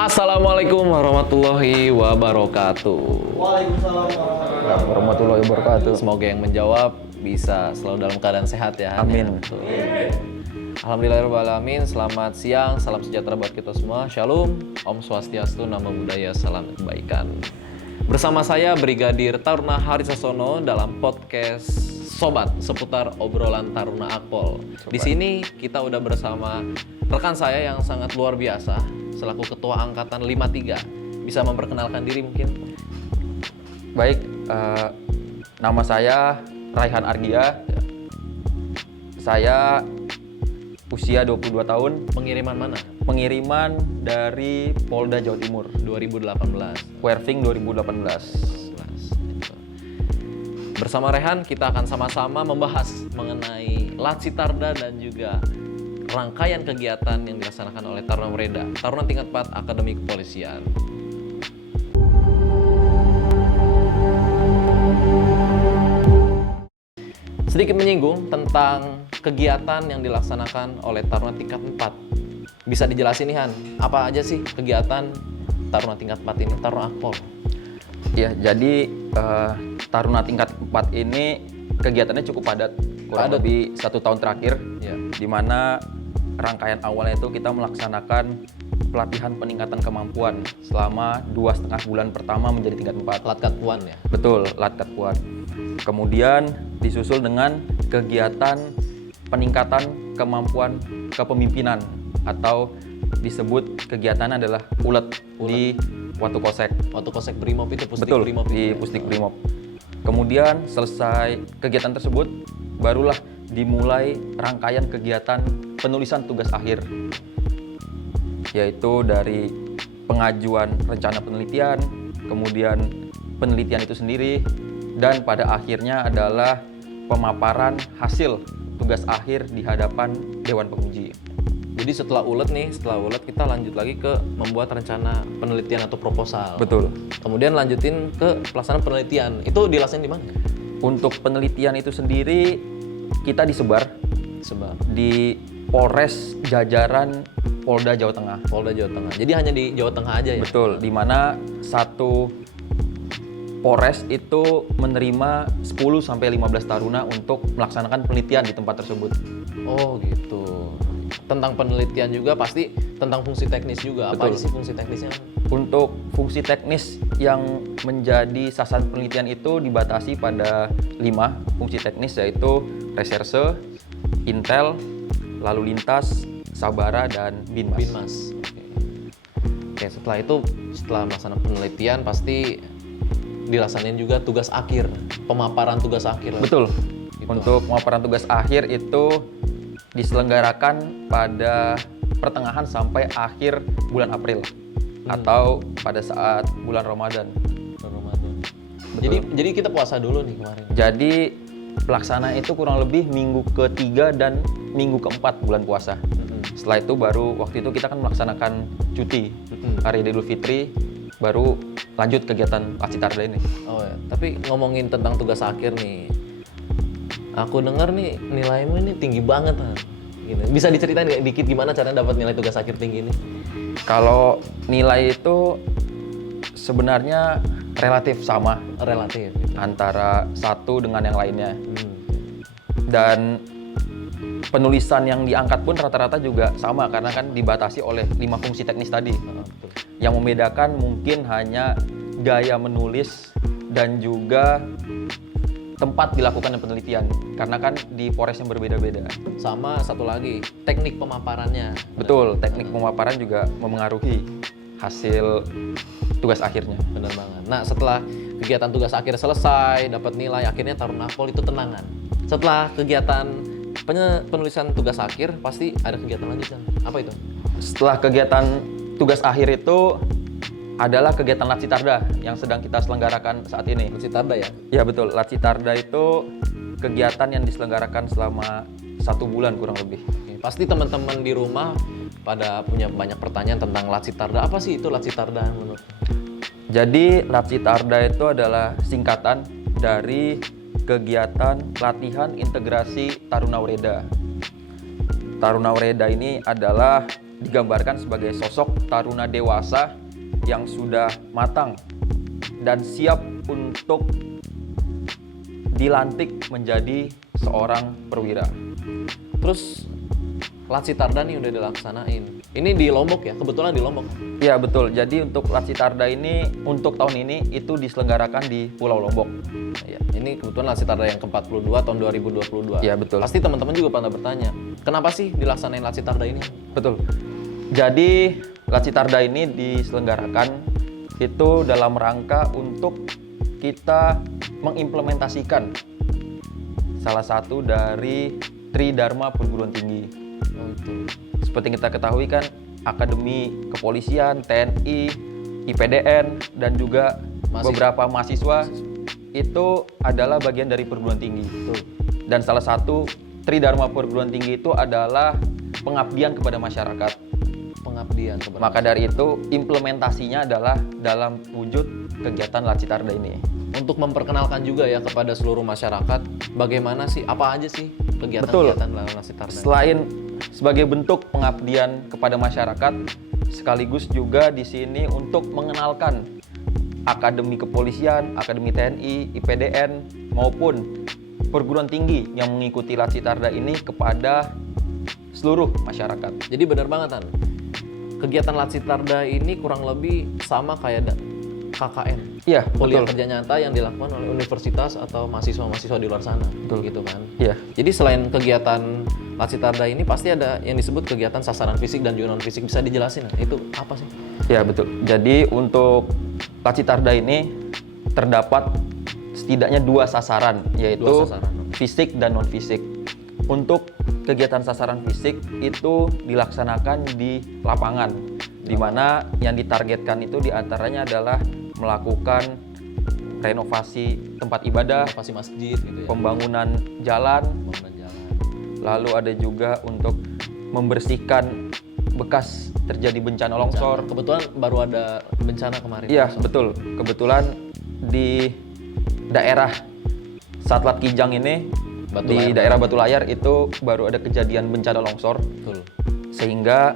Assalamualaikum warahmatullahi wabarakatuh. Waalaikumsalam warahmatullahi wabarakatuh. Semoga yang menjawab bisa selalu dalam keadaan sehat ya. Amin. Alhamdulillahirrahmanirrahim. Selamat siang, salam sejahtera buat kita semua. Shalom, Om Swastiastu, Namo Buddhaya, salam kebaikan. Bersama saya Brigadir Taruna Harisasono dalam podcast Sobat seputar obrolan Taruna Akpol. Di sini kita udah bersama rekan saya yang sangat luar biasa selaku Ketua Angkatan 53. Bisa memperkenalkan diri mungkin? Baik, nama saya Raihan Argia. Saya usia 22 tahun. Pengiriman mana? Pengiriman dari Polda Jawa Timur 2018. Werving 2018. Bersama Rehan kita akan sama-sama membahas mengenai Latsitarda dan juga rangkaian kegiatan yang dilaksanakan oleh Taruna Wereda, Taruna Tingkat 4 Akademi Kepolisian. Sedikit menyinggung tentang kegiatan yang dilaksanakan oleh Taruna Tingkat 4. Bisa dijelasin nih Han, apa aja sih kegiatan Taruna Tingkat 4 ini, Taruna Akpol? Ya, jadi Taruna Tingkat 4 ini kegiatannya cukup padat, kurang lebih 1 tahun terakhir, Ya. di mana rangkaian awalnya itu kita melaksanakan pelatihan peningkatan kemampuan selama 2,5 bulan pertama menjadi tingkat 4. Latkat Puan ya? Betul, Latkat Puan. Kemudian disusul dengan kegiatan peningkatan kemampuan kepemimpinan atau disebut kegiatan adalah ulet di Watu Kosek. Waktu Kosek Brimob itu Pusdik Betul, Brimob di itu ya? Pusdik Brimob. Kemudian selesai kegiatan tersebut, barulah dimulai rangkaian kegiatan penulisan tugas akhir, yaitu dari pengajuan rencana penelitian, kemudian penelitian itu sendiri, dan pada akhirnya adalah pemaparan hasil tugas akhir di hadapan Dewan Penguji. Jadi setelah ulet kita lanjut lagi ke membuat rencana penelitian atau proposal. Betul. Kemudian lanjutin ke pelaksanaan penelitian. Itu dilaksanain di mana? Untuk penelitian itu sendiri kita disebar Sebab di Polres jajaran Polda Jawa Tengah. Polda Jawa Tengah. Jadi hanya di Jawa Tengah aja ya? Betul, di mana satu Polres itu menerima 10-15 taruna untuk melaksanakan penelitian di tempat tersebut. Oh gitu. Tentang penelitian juga pasti tentang fungsi teknis juga. Apa Betul. aja sih fungsi teknisnya? Untuk fungsi teknis yang menjadi sasaran penelitian itu dibatasi pada 5 fungsi teknis, yaitu reserse, intel, lalu lintas, sabara, dan binmas. Binmas. Oke, setelah itu setelah melaksanakan penelitian pasti dilaksanain juga tugas akhir, pemaparan tugas akhir. Betul. Gitu. Untuk pemaparan tugas akhir itu diselenggarakan pada pertengahan sampai akhir bulan April atau pada saat bulan Ramadan. Ramadan. Betul. Jadi kita puasa dulu nih kemarin. Jadi pelaksanaan itu kurang lebih minggu ke-3 dan minggu ke-4 bulan puasa. Setelah itu baru waktu itu kita kan melaksanakan cuti hari Idul Fitri, baru lanjut kegiatan Latsitarda ini. Oh ya, tapi ngomongin tentang tugas akhir nih, aku dengar nih nilaimu ini tinggi banget kan? Gitu. Bisa diceritain nggak dikit gimana caranya dapat nilai tugas akhir tinggi ini? Kalau nilai itu sebenarnya relatif sama Relatif. Gitu. antara satu dengan yang lainnya. Dan penulisan yang diangkat pun rata-rata juga sama karena kan dibatasi oleh 5 fungsi teknis tadi. Betul. Yang membedakan mungkin hanya gaya menulis dan juga tempat dilakukan penelitian, karena kan di Polres yang berbeda-beda. Sama satu lagi, teknik pemaparannya. Betul, teknik pemaparan juga memengaruhi hasil tugas akhirnya. Bener banget. Nah, setelah kegiatan tugas akhir selesai, dapat nilai, akhirnya Taruna Akpol itu tenangan. Setelah kegiatan penulisan tugas akhir, pasti ada kegiatan lanjutan. Apa itu? Setelah kegiatan tugas akhir itu adalah kegiatan Latsitarda yang sedang kita selenggarakan saat ini. Latsitarda ya? Ya betul, Latsitarda itu kegiatan yang diselenggarakan selama 1 bulan kurang lebih. Oke, pasti teman-teman di rumah pada punya banyak pertanyaan tentang Latsitarda. Apa sih itu Latsitarda menurut? Jadi Latsitarda itu adalah singkatan dari kegiatan latihan integrasi Taruna Wereda. Taruna Wereda ini adalah digambarkan sebagai sosok taruna dewasa yang sudah matang dan siap untuk dilantik menjadi seorang perwira. Terus Latsitarda nih udah dilaksanain. Ini di Lombok ya, kebetulan di Lombok. Iya betul, jadi untuk Latsitarda ini untuk tahun ini itu diselenggarakan di Pulau Lombok. Ya, ini kebetulan Latsitarda yang ke-42 tahun 2022. Iya betul. Pasti teman-teman juga pada bertanya, kenapa sih dilaksanain Latsitarda ini? Betul. Jadi Latsitarda ini diselenggarakan itu dalam rangka untuk kita mengimplementasikan salah satu dari Tridharma Perguruan Tinggi. Seperti kita ketahui kan, Akademi Kepolisian, TNI, IPDN, dan juga beberapa mahasiswa itu adalah bagian dari perguruan tinggi. Dan salah satu Tridharma Perguruan Tinggi itu adalah pengabdian kepada masyarakat. Pengabdian kepada Maka dari itu implementasinya adalah dalam wujud kegiatan Latsitarda ini. untuk memperkenalkan juga ya kepada seluruh masyarakat bagaimana sih, apa aja sih Betul. kegiatan Latsitarda. Selain sebagai bentuk pengabdian kepada masyarakat, sekaligus juga di sini untuk mengenalkan Akademi Kepolisian, Akademi TNI, IPDN maupun perguruan tinggi yang mengikuti Latsitarda ini kepada seluruh masyarakat. Jadi benar banget kan, kegiatan Latsitarda ini kurang lebih sama kayak KKN. Iya, Kuliah betul. kerja nyata yang dilakukan oleh universitas atau mahasiswa-mahasiswa di luar sana. Betul. Gitu kan. Iya. Jadi selain kegiatan Latsitarda ini pasti ada yang disebut kegiatan sasaran fisik dan juga non fisik. Bisa dijelasin itu apa sih? Ya betul. Jadi untuk Latsitarda ini terdapat setidaknya dua sasaran, yaitu Dua sasaran. fisik dan non fisik. Untuk kegiatan sasaran fisik itu dilaksanakan di lapangan, di mana yang ditargetkan itu diantaranya adalah melakukan renovasi tempat ibadah, Renovasi masjid gitu ya. pembangunan jalan, Pembangunan jalan. lalu ada juga untuk membersihkan bekas terjadi bencana longsor. Kebetulan baru ada bencana kemarin. Iya, betul. Kebetulan di daerah Satlat Kijang ini, Batu di Layar. daerah Batu Layar itu baru ada kejadian bencana longsor, Betul. sehingga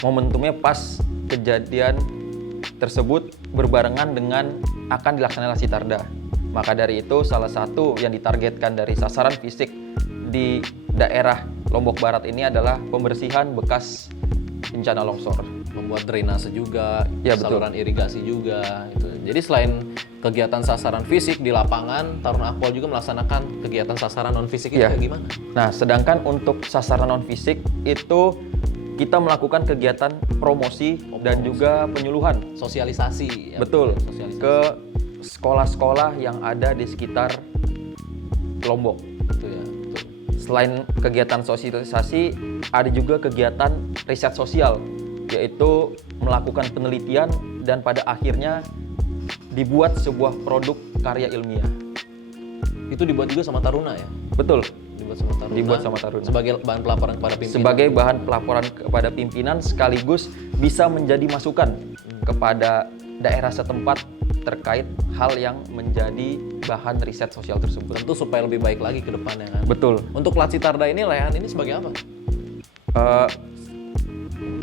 momentumnya pas kejadian tersebut berbarengan dengan akan dilaksanakan Latsitarda. Maka dari itu salah satu yang ditargetkan dari sasaran fisik di daerah Lombok Barat ini adalah pembersihan bekas bencana longsor. Membuat drainase juga, Ya, betul. saluran irigasi juga. Gitu. Jadi selain kegiatan sasaran fisik di lapangan, Taruna Akpol juga melaksanakan kegiatan sasaran non fisik itu Ya. kayak gimana? Nah, sedangkan untuk sasaran non fisik itu kita melakukan kegiatan promosi dan juga penyuluhan. Sosialisasi. Ya, Betul. Sosialisasi. Ke sekolah-sekolah yang ada di sekitar Lombok. Gitu ya. Betul. Selain kegiatan sosialisasi, ada juga kegiatan riset sosial, yaitu melakukan penelitian dan pada akhirnya dibuat sebuah produk karya ilmiah. Itu dibuat juga sama Taruna ya? Betul, Dibuat sama Taruna. Dibuat sama Taruna. Sebagai bahan pelaporan kepada pimpinan. sebagai bahan pelaporan kepada pimpinan sekaligus bisa menjadi masukan kepada daerah setempat terkait hal yang menjadi bahan riset sosial tersebut. Tentu supaya lebih baik lagi ke depannya kan. Betul. Untuk Latsitarda ini, Lehan ini sebagai apa? Eh,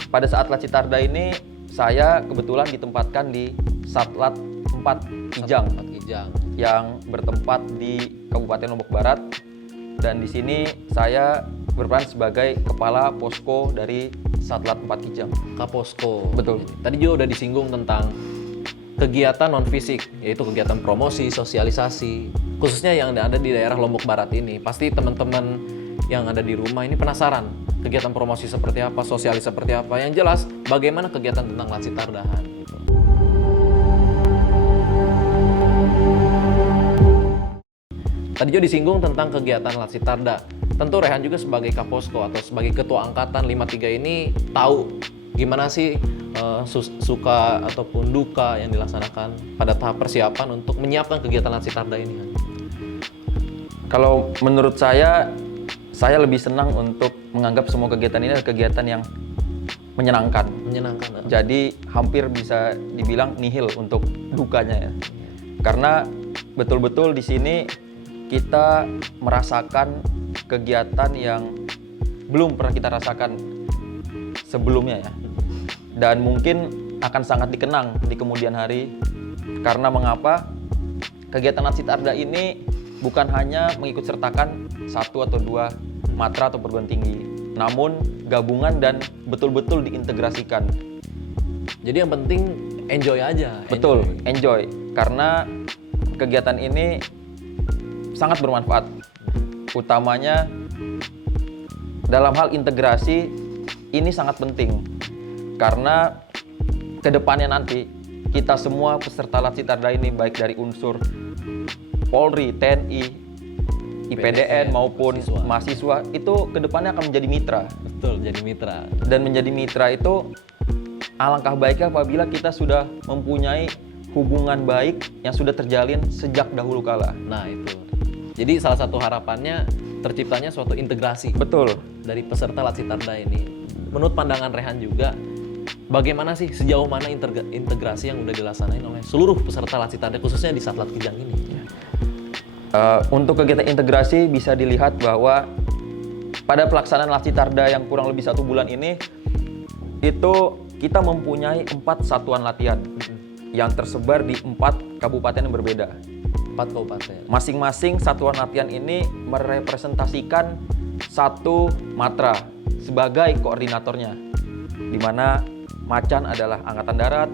pada saat Latsitarda ini saya kebetulan ditempatkan di Satlat 4 Kijang Tempat Kijang. yang bertempat di Kabupaten Lombok Barat, dan di sini saya berperan sebagai kepala posko dari Satlat 4 Kijang. Kaposko. Betul. Tadi juga udah disinggung tentang kegiatan non fisik, yaitu kegiatan promosi, sosialisasi, khususnya yang ada di daerah Lombok Barat ini. Pasti teman-teman yang ada di rumah ini penasaran kegiatan promosi seperti apa, sosialis seperti apa. Yang jelas, bagaimana kegiatan tentang Latsitardahan. Gitu. Tadi juga disinggung tentang kegiatan Latsitarda. Tentu Rehan juga sebagai Kaposko atau sebagai Ketua Angkatan 53 ini tahu gimana sih suka ataupun duka yang dilaksanakan pada tahap persiapan untuk menyiapkan kegiatan Latsitarda ini. Kalau menurut saya lebih senang untuk menganggap semua kegiatan ini adalah kegiatan yang menyenangkan. Menyenangkan. Jadi hampir bisa dibilang nihil untuk dukanya ya. Karena betul-betul di sini kita merasakan kegiatan yang belum pernah kita rasakan sebelumnya ya. Dan mungkin akan sangat dikenang di kemudian hari. Karena mengapa? Kegiatan Latsitarda ini bukan hanya mengikut sertakan 1 atau 2 matra atau perguruan tinggi, namun gabungan dan betul-betul diintegrasikan. Jadi yang penting enjoy aja. Betul, enjoy. Karena kegiatan ini sangat bermanfaat. Utamanya dalam hal integrasi ini sangat penting. Karena kedepannya nanti kita semua peserta Latsitarda ini baik dari unsur Polri, TNI, IPDN maupun mahasiswa itu kedepannya akan menjadi mitra. Betul, jadi mitra. Dan menjadi mitra itu alangkah baiknya apabila kita sudah mempunyai hubungan baik yang sudah terjalin sejak dahulu kala. Nah itu. Jadi salah satu harapannya terciptanya suatu integrasi. Betul. Dari peserta Latsitarda ini. Menurut pandangan Rehan juga, bagaimana sih sejauh mana integrasi yang udah dilaksanain oleh seluruh peserta Latsitarda khususnya di Satlat Kijang ini? Untuk kegiatan integrasi bisa dilihat bahwa pada pelaksanaan Latsitarda yang kurang lebih 1 bulan ini itu kita mempunyai 4 satuan latihan yang tersebar di 4 kabupaten yang berbeda. 4 kabupaten. Masing-masing satuan latihan ini merepresentasikan 1 matra sebagai koordinatornya, di mana Macan adalah Angkatan Darat,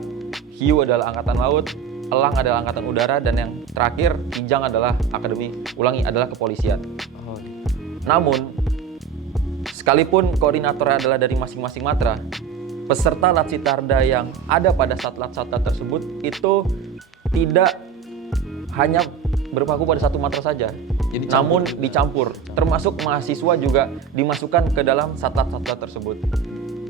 Hiu adalah Angkatan Laut, Elang adalah Angkatan Udara, dan yang terakhir Kijang adalah adalah kepolisian. Namun, sekalipun koordinatornya adalah dari masing-masing matra, peserta Latsitarda yang ada pada satlat-satlat tersebut itu tidak hanya berpaku pada 1 matra saja, namun dicampur. Termasuk mahasiswa juga dimasukkan ke dalam satlat-satlat tersebut.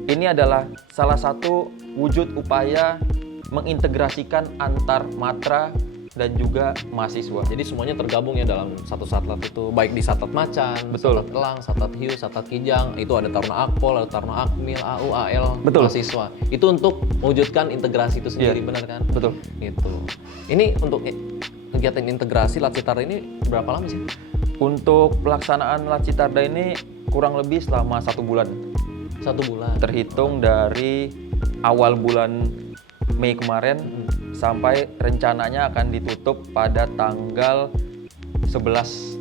Ini adalah salah satu wujud upaya mengintegrasikan antar matra dan juga mahasiswa. Jadi semuanya tergabung ya dalam satu satlat itu, baik di Satlat Macan, Betul. Satlat Elang, Satlat Hiu, Satlat Kijang, itu ada Taruna Akpol, ada Taruna Akmil, AU, AL, Betul. mahasiswa. Itu untuk mewujudkan integrasi itu sendiri, benar kan? Betul. Itu. Ini untuk kegiatan integrasi Latsitarda ini berapa lama sih? Untuk pelaksanaan Latsitarda ini kurang lebih selama 1 bulan. 1 bulan. Terhitung dari awal bulan Mei kemarin sampai rencananya akan ditutup pada tanggal 11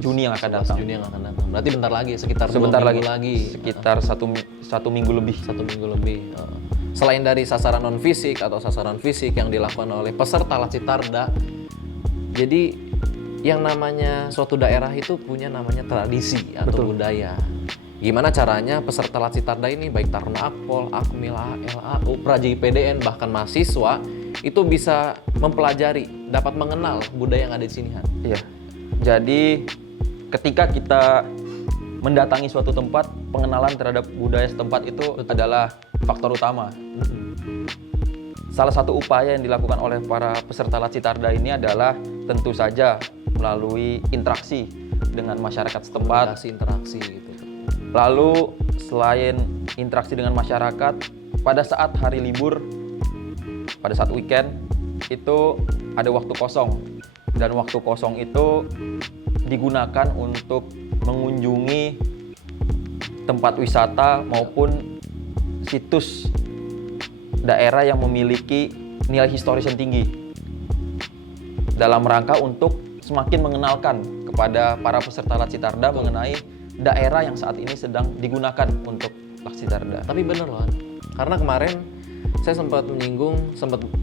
Juni yang akan datang. Juni yang akan datang. Berarti bentar lagi, sekitar 2 minggu lagi. Sekitar satu minggu lebih. 1 minggu lebih. Selain dari sasaran non fisik atau sasaran fisik yang dilakukan oleh peserta Latsitarda, jadi yang namanya suatu daerah itu punya namanya tradisi atau budaya. Gimana caranya peserta Latsitarda ini baik Taruna Akpol, Akmil, AL, AU, Praja IPDN, bahkan mahasiswa itu bisa mempelajari, dapat mengenal budaya yang ada di sini, Han. Iya. Jadi ketika kita mendatangi suatu tempat, pengenalan terhadap budaya setempat itu adalah faktor utama. Salah satu upaya yang dilakukan oleh para peserta Latsitarda ini adalah tentu saja melalui interaksi dengan masyarakat setempat. Interaksi gitu. Lalu selain interaksi dengan masyarakat, pada saat hari libur, pada saat weekend, itu ada waktu kosong. Dan waktu kosong itu digunakan untuk mengunjungi tempat wisata maupun situs daerah yang memiliki nilai historis yang tinggi. Dalam rangka untuk semakin mengenalkan kepada para peserta Latsitarda mengenai daerah yang saat ini sedang digunakan untuk Latsitarda. Tapi bener loh, karena kemarin saya sempat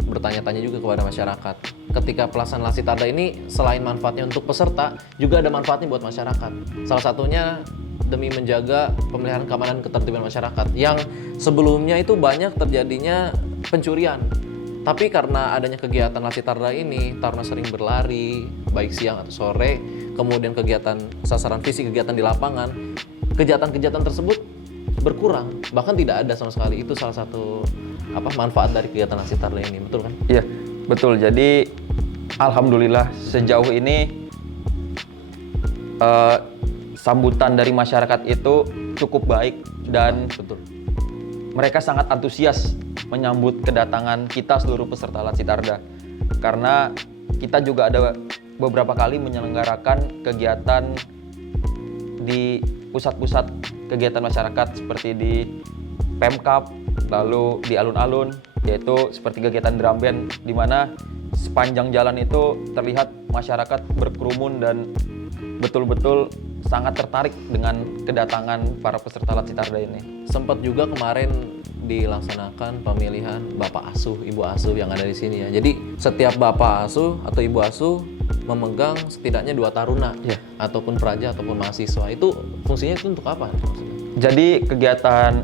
bertanya-tanya juga kepada masyarakat. Ketika pelaksanaan Latsitarda ini selain manfaatnya untuk peserta, juga ada manfaatnya buat masyarakat. Salah satunya demi menjaga pemeliharaan keamanan dan ketertiban masyarakat yang sebelumnya itu banyak terjadinya pencurian. Tapi karena adanya kegiatan Latsitarda ini, Taruna sering berlari, baik siang atau sore, kemudian kegiatan sasaran fisik, kegiatan di lapangan, kejahatan-kejahatan tersebut berkurang, bahkan tidak ada sama sekali. Itu salah satu manfaat dari kegiatan Latsitarda ini, betul kan? Iya, betul. Jadi alhamdulillah sejauh ini sambutan dari masyarakat itu cukup baik dan betul. Mereka sangat antusias menyambut kedatangan kita seluruh peserta Latsitarda, karena kita juga ada beberapa kali menyelenggarakan kegiatan di pusat-pusat kegiatan masyarakat seperti di Pemkab, lalu di alun-alun, yaitu seperti kegiatan drum band, di mana sepanjang jalan itu terlihat masyarakat berkerumun dan betul-betul sangat tertarik dengan kedatangan para peserta Latsitarda ini. Sempat juga kemarin dilaksanakan pemilihan bapak asuh, ibu asuh yang ada di sini ya. Jadi setiap bapak asuh atau ibu asuh memegang setidaknya 2 taruna, Ya. ataupun praja ataupun mahasiswa. Itu fungsinya itu untuk apa? Jadi kegiatan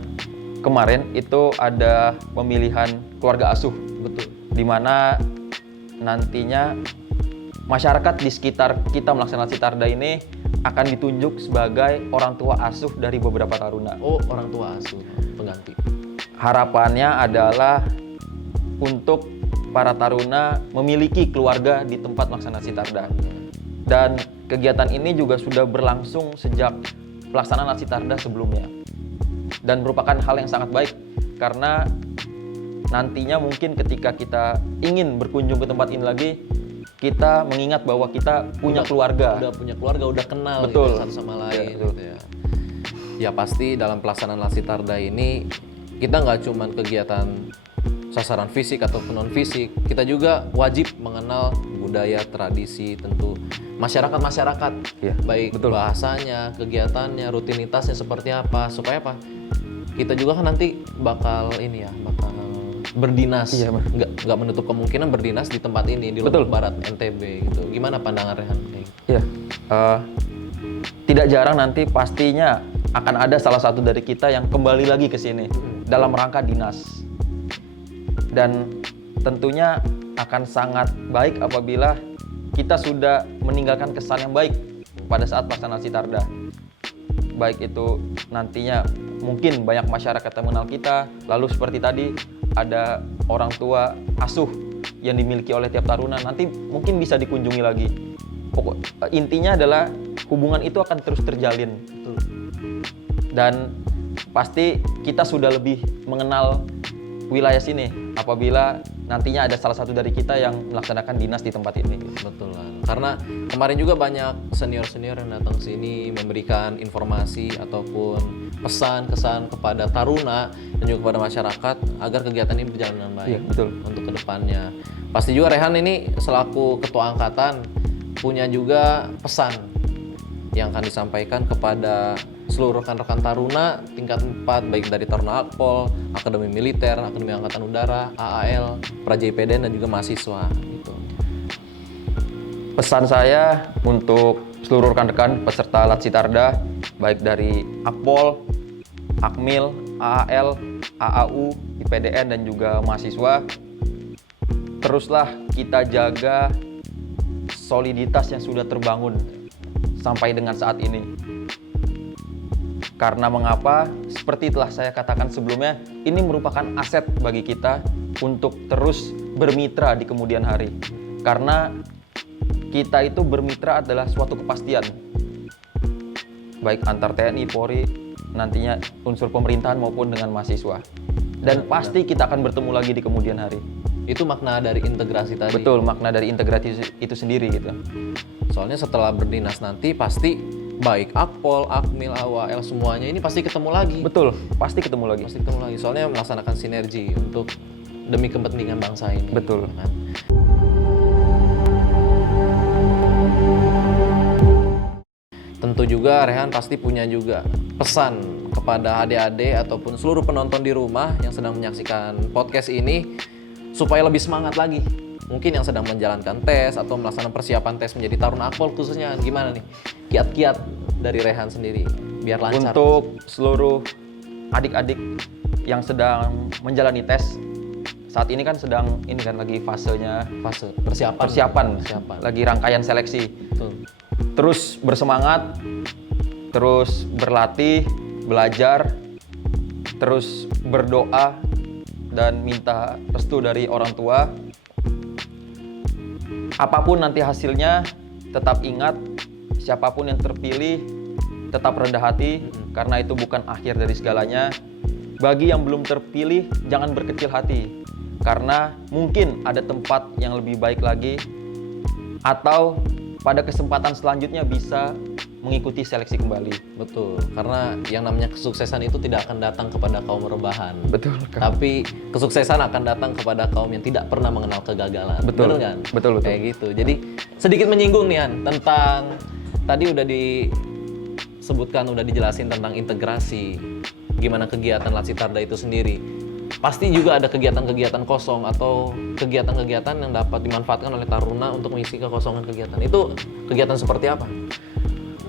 kemarin itu ada pemilihan keluarga asuh, Betul. di mana nantinya masyarakat di sekitar kita melaksanakan Latsitarda ini akan ditunjuk sebagai orang tua asuh dari beberapa taruna. Oh, orang tua asuh pengganti. Harapannya adalah untuk para taruna memiliki keluarga di tempat melaksanakan Latsitarda. Dan kegiatan ini juga sudah berlangsung sejak pelaksanaan Latsitarda sebelumnya. Dan merupakan hal yang sangat baik karena nantinya mungkin ketika kita ingin berkunjung ke tempat ini lagi, kita mengingat bahwa kita punya keluarga. Udah punya keluarga, udah kenal Betul. gitu, satu sama lain. Ya, betul. Gitu ya. Ya pasti dalam pelaksanaan Latsitarda ini kita nggak cuma kegiatan sasaran fisik ataupun non fisik, kita juga wajib mengenal budaya, tradisi, tentu masyarakat, Ya, baik betul. bahasanya, kegiatannya, rutinitasnya seperti apa, supaya apa? Kita juga kan nanti bakal ini ya, bakal berdinas, Iya, nggak menutup kemungkinan berdinas di tempat ini di Betul. Lombok Barat NTB gitu. Gimana pandangan Rehan? Ya, tidak jarang nanti pastinya akan ada salah satu dari kita yang kembali lagi ke sini dalam rangka dinas. Dan tentunya akan sangat baik apabila kita sudah meninggalkan kesan yang baik pada saat pelaksanaan Latsitarda. Baik itu nantinya mungkin banyak masyarakat yang mengenal kita, lalu seperti tadi ada orang tua asuh yang dimiliki oleh tiap taruna, nanti mungkin bisa dikunjungi lagi. Intinya adalah hubungan itu akan terus terjalin. Dan pasti kita sudah lebih mengenal wilayah sini apabila nantinya ada salah satu dari kita yang melaksanakan dinas di tempat ini. Betul kan. Karena kemarin juga banyak senior-senior yang datang sini memberikan informasi ataupun pesan-kesan kepada taruna dan juga kepada masyarakat agar kegiatan ini berjalan dengan baik. Iya, betul. Untuk kedepannya. Pasti juga Rehan ini selaku ketua angkatan punya juga pesan yang akan disampaikan kepada seluruh rekan-rekan taruna tingkat 4 baik dari Taruna Akpol, Akademi Militer, Akademi Angkatan Udara, AAL, Praja IPDN dan juga mahasiswa gitu. Pesan saya untuk seluruh rekan-rekan peserta Latsitarda baik dari Akpol, Akmil, AAL, AAU, IPDN dan juga mahasiswa, teruslah kita jaga soliditas yang sudah terbangun sampai dengan saat ini. Karena mengapa? Seperti telah saya katakan sebelumnya, ini merupakan aset bagi kita untuk terus bermitra di kemudian hari. Karena kita itu bermitra adalah suatu kepastian. Baik antar TNI, Polri, nantinya unsur pemerintahan maupun dengan mahasiswa. Dan pasti kita akan bertemu lagi di kemudian hari. Itu makna dari integrasi tadi. Betul, makna dari integrasi itu sendiri gitu. Soalnya setelah berdinas nanti pasti baik Akpol, Akmil, AWL semuanya ini pasti ketemu lagi. Betul, pasti ketemu lagi. Pasti ketemu lagi. Soalnya melaksanakan sinergi untuk demi kepentingan bangsa ini. Betul. Kan? Tentu juga Rehan pasti punya juga pesan kepada adik-adik ataupun seluruh penonton di rumah yang sedang menyaksikan podcast ini supaya lebih semangat lagi. Mungkin yang sedang menjalankan tes atau melaksanakan persiapan tes menjadi Taruna Akpol khususnya gimana nih? Kiat-kiat dari Rehan sendiri biar lancar. Untuk seluruh adik-adik yang sedang menjalani tes, saat ini kan sedang ini kan lagi fasenya fase persiapan. lagi rangkaian seleksi. Betul. Terus bersemangat, terus berlatih, belajar, terus berdoa dan minta restu dari orang tua. Apapun nanti hasilnya, tetap ingat siapapun yang terpilih tetap rendah hati karena itu bukan akhir dari segalanya. Bagi yang belum terpilih, jangan berkecil hati karena mungkin ada tempat yang lebih baik lagi atau pada kesempatan selanjutnya bisa mengikuti seleksi kembali. Betul, karena yang namanya kesuksesan itu tidak akan datang kepada kaum rebahan. Betul, Kang. Tapi kesuksesan akan datang kepada kaum yang tidak pernah mengenal kegagalan. Betul. Betul kan? Betul. Kayak gitu. Jadi sedikit menyinggung nih Han, tentang tadi udah disebutkan, udah dijelasin tentang integrasi, gimana kegiatan Latsitarda itu sendiri. Pasti juga ada kegiatan-kegiatan kosong atau kegiatan-kegiatan yang dapat dimanfaatkan oleh taruna untuk mengisi kekosongan kegiatan. Itu kegiatan seperti apa?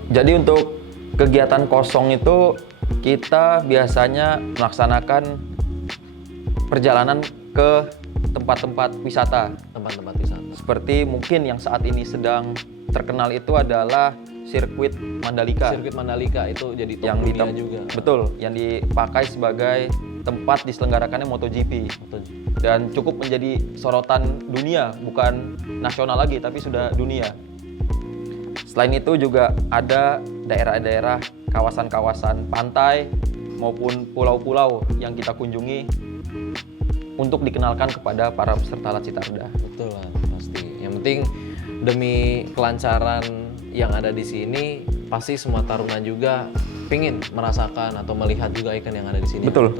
Jadi untuk kegiatan kosong itu kita biasanya melaksanakan perjalanan ke tempat-tempat wisata. Tempat-tempat wisata. Seperti mungkin yang saat ini sedang terkenal itu adalah sirkuit Mandalika. Sirkuit Mandalika itu jadi top yang dunia juga. Betul, yang dipakai sebagai tempat diselenggarakannya MotoGP. Dan cukup menjadi sorotan dunia, bukan nasional lagi tapi sudah dunia. Selain itu juga ada daerah-daerah, kawasan-kawasan pantai maupun pulau-pulau yang kita kunjungi untuk dikenalkan kepada para peserta Latsitarda. Betul lah, pasti. Yang penting demi kelancaran yang ada di sini, pasti semua taruna juga pingin merasakan atau melihat juga ikan yang ada di sini. Betul.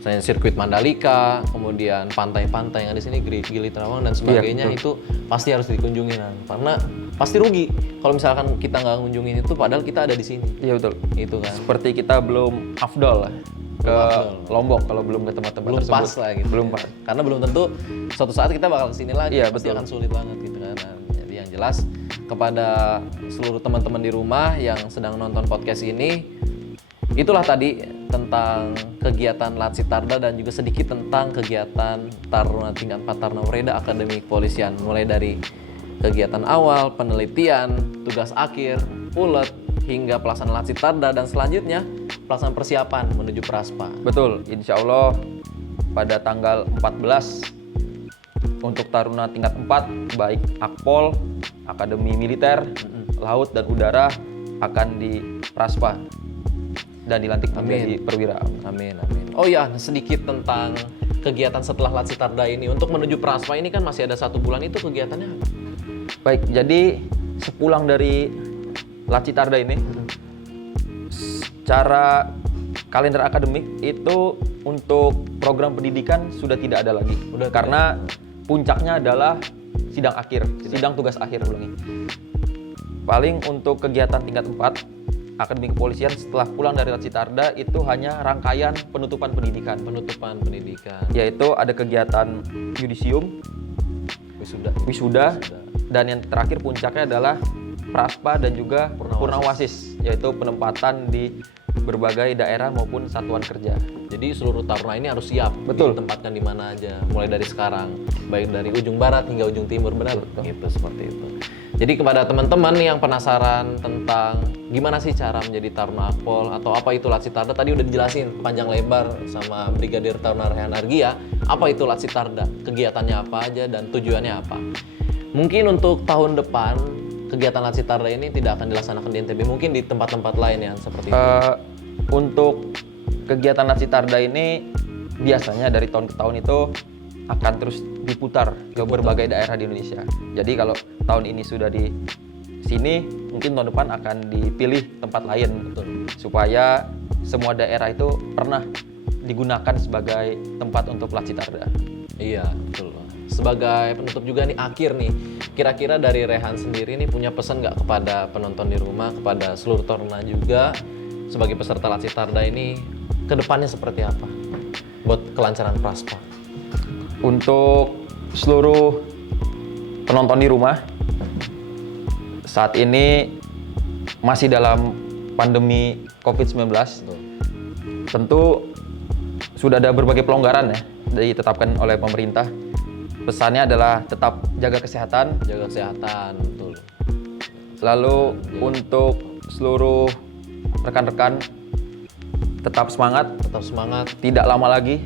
Misalnya sirkuit Mandalika, kemudian pantai-pantai yang ada di sini, Gili Trawangan dan sebagainya, Iya, itu pasti harus dikunjungi kan. Karena pasti rugi kalau misalkan kita nggak ngunjungin itu, padahal kita ada di sini. Iya betul. Itu kan. Seperti kita belum afdol lah ke Lombok kalau belum ke tempat-tempat Belum tersebut. pas lah gitu. Belum ya. pas. Karena belum tentu suatu saat kita bakal kesini lagi. Iya, Pasti betul. akan sulit banget gitu kan. Nah, jadi yang jelas kepada seluruh teman-teman di rumah yang sedang nonton podcast ini, itulah tadi tentang kegiatan Latsitarda dan juga sedikit tentang kegiatan Taruna Tingkat 4 Taruna Reda Akademi Kepolisian, mulai dari kegiatan awal, penelitian, tugas akhir, ulet, hingga pelaksanaan Latsitarda dan selanjutnya pelaksanaan persiapan menuju Praspa. Betul, insya Allah pada tanggal 14 untuk Taruna tingkat 4 baik Akpol, Akademi Militer, Laut dan Udara akan di Praspa dan dilantik menjadi perwira. Amin, amin. Oh ya, sedikit tentang kegiatan setelah Latsitarda ini. Untuk menuju Praspa ini kan masih ada 1 bulan, itu kegiatannya apa? Baik, jadi sepulang dari Latsitarda ini, secara kalender akademik itu untuk program pendidikan sudah tidak ada lagi. Karena puncaknya adalah sidang tugas akhir ulangi. Paling untuk kegiatan tingkat 4 Akademi Kepolisian setelah pulang dari Latsitarda itu hanya rangkaian penutupan pendidikan. Penutupan pendidikan. Yaitu ada kegiatan yudisium, wisuda, dan yang terakhir puncaknya adalah Praspa dan juga Purnawasis, yaitu penempatan di berbagai daerah maupun satuan kerja. Jadi seluruh taruna ini harus siap. Betul. Ditempatkan di mana aja, mulai dari sekarang, baik dari ujung barat hingga ujung timur, benar? Gitu, seperti itu. Jadi kepada teman-teman yang penasaran tentang gimana sih cara menjadi Taruna Akpol atau apa itu Latsitarda, tadi udah dijelasin panjang lebar sama Brigadir Taruna Rehan Argia, apa itu Latsitarda, kegiatannya apa aja dan tujuannya apa. Mungkin untuk tahun depan kegiatan Latsitarda ini tidak akan dilaksanakan di NTB, mungkin di tempat-tempat lain ya seperti itu. Untuk kegiatan Latsitarda ini biasanya dari tahun ke tahun itu akan terus diputar ke berbagai daerah di Indonesia. Jadi kalau tahun ini sudah di sini, mungkin tahun depan akan dipilih tempat lain. Betul. Supaya semua daerah itu pernah digunakan sebagai tempat untuk Latsitarda. Iya, betul. Sebagai penutup juga nih, akhir nih, kira-kira dari Rehan sendiri nih punya pesan nggak kepada penonton di rumah, kepada seluruh taruna juga sebagai peserta Latsitarda ini, kedepannya seperti apa buat kelancaran Praspa? Untuk seluruh penonton di rumah, saat ini masih dalam pandemi COVID-19, tentu sudah ada berbagai pelonggaran ya ditetapkan oleh pemerintah. Pesannya adalah tetap jaga kesehatan. Jaga kesehatan, betul. Lalu untuk seluruh rekan-rekan tetap semangat. Tetap semangat. Tidak lama lagi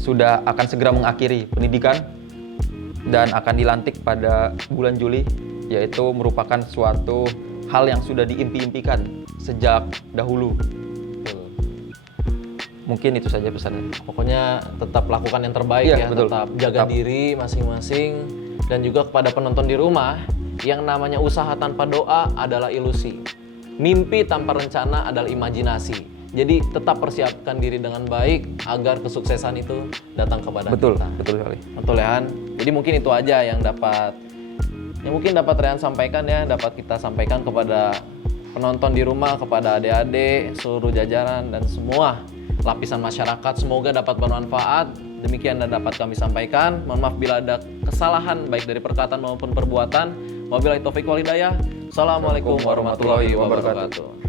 sudah akan segera mengakhiri pendidikan dan akan dilantik pada bulan Juli, yaitu merupakan suatu hal yang sudah diimpi-impikan sejak dahulu. Betul. Mungkin itu saja pesannya. Pokoknya tetap lakukan yang terbaik Iya, ya, betul. tetap jaga diri masing-masing. Dan juga kepada penonton di rumah, yang namanya usaha tanpa doa adalah ilusi. Mimpi tanpa rencana adalah imajinasi. Jadi tetap persiapkan diri dengan baik agar kesuksesan itu datang kepada kita. Betul sekali. Betul ya Han? Jadi mungkin itu aja yang mungkin dapat Rehan sampaikan ya, dapat kita sampaikan kepada penonton di rumah, kepada adik-adik, seluruh jajaran dan semua lapisan masyarakat. Semoga dapat bermanfaat. Demikian yang dapat kami sampaikan. Mohon maaf bila ada kesalahan baik dari perkataan maupun perbuatan. Wabillahi taufiq wal hidayah. Assalamualaikum warahmatullahi wabarakatuh.